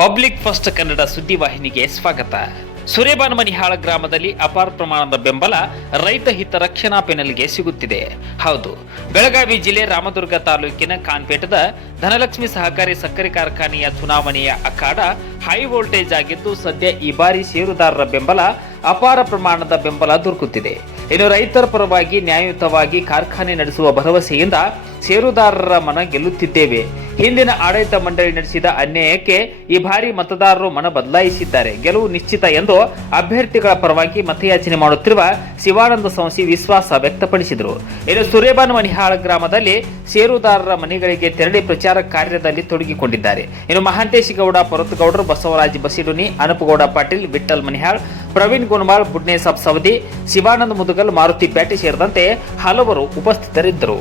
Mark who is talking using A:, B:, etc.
A: Public first Kannada ಸುದ್ದಿವಾಹಿನಿಗೆ ಸ್ವಾಗತ. ಸುರೇಬಾನಮನಿಹಾಳ ಗ್ರಾಮದಲ್ಲಿ ಅಪಾರ ಪ್ರಮಾಣದ ಬೆಂಬಲ ರೈತ ಹಿತ ರಕ್ಷಣಾ ಪೆನಲ್ಗೆ ಸಿಗುತ್ತಿದೆ. ಹೌದು, ಬೆಳಗಾವಿ ಜಿಲ್ಲೆ ರಾಮದುರ್ಗ ತಾಲೂಕಿನ ಕಾನ್ಪೇಟದ ಧನಲಕ್ಷ್ಮಿ ಸಹಕಾರಿ ಸಕ್ಕರೆ ಕಾರ್ಖಾನೆಯ ಚುನಾವಣೆಯ ಅಖಾಡ ಹೈ ವೋಲ್ಟೇಜ್ ಆಗಿದ್ದು ಸದ್ಯ ಈ ಬಾರಿ ಷೇರುದಾರರ ಬೆಂಬಲ ಅಪಾರ ಪ್ರಮಾಣದ ಬೆಂಬಲ ದೊರಕುತ್ತಿದೆ. ಇನ್ನು ರೈತರ ಪರವಾಗಿ ನ್ಯಾಯಯುತವಾಗಿ ಕಾರ್ಖಾನೆ ನಡೆಸುವ ಭರವಸೆಯಿಂದ ಷೇರುದಾರರ ಮನ ಗೆಲ್ಲುತ್ತಿದ್ದೇವೆ. ಹಿಂದಿನ ಆಡಳಿತ ಮಂಡಳಿ ನಡೆಸಿದ ಅನ್ಯಾಯಕ್ಕೆ ಈ ಬಾರಿ ಮತದಾರರು ಮನ ಬದಲಾಯಿಸಿದ್ದಾರೆ. ಗೆಲುವು ನಿಶ್ಚಿತ ಎಂದು ಅಭ್ಯರ್ಥಿಗಳ ಪರವಾಗಿ ಮತಯಾಚನೆ ಮಾಡುತ್ತಿರುವ ಶಿವಾನಂದ ಸಂಸಿ ವಿಶ್ವಾಸ ವ್ಯಕ್ತಪಡಿಸಿದರು. ಇನ್ನು ಸುರೇಬಾನ್ ಮನಿಹಾಳ ಗ್ರಾಮದಲ್ಲಿ ಷೇರುದಾರರ ಮನೆಗಳಿಗೆ ತೆರಳಿ ಪ್ರಚಾರ ಕಾರ್ಯದಲ್ಲಿ ತೊಡಗಿಕೊಂಡಿದ್ದಾರೆ. ಇನ್ನು ಮಹಾಂತೇಶ ಗೌಡ, ಪರತಗೌಡರು, ಬಸವರಾಜ್ ಬಸಿಡುನಿ, ಅನಪಗೌಡ ಪಾಟೀಲ್ ವಿಠಲ್ ಮನಿಹಾಳ್ ಪ್ರವೀಣ್ ಗುಣಮಾಳ್ ಬುಡ್ನೇಸಾಬ್ ಸವದಿ ಶಿವಾನಂದ ಮುದುಗಲ್ ಮಾರುತಿ ಪ್ಯಾಟಿ ಸೇರಿದಂತೆ ಹಲವರು ಉಪಸ್ಥಿತರಿದ್ದರು.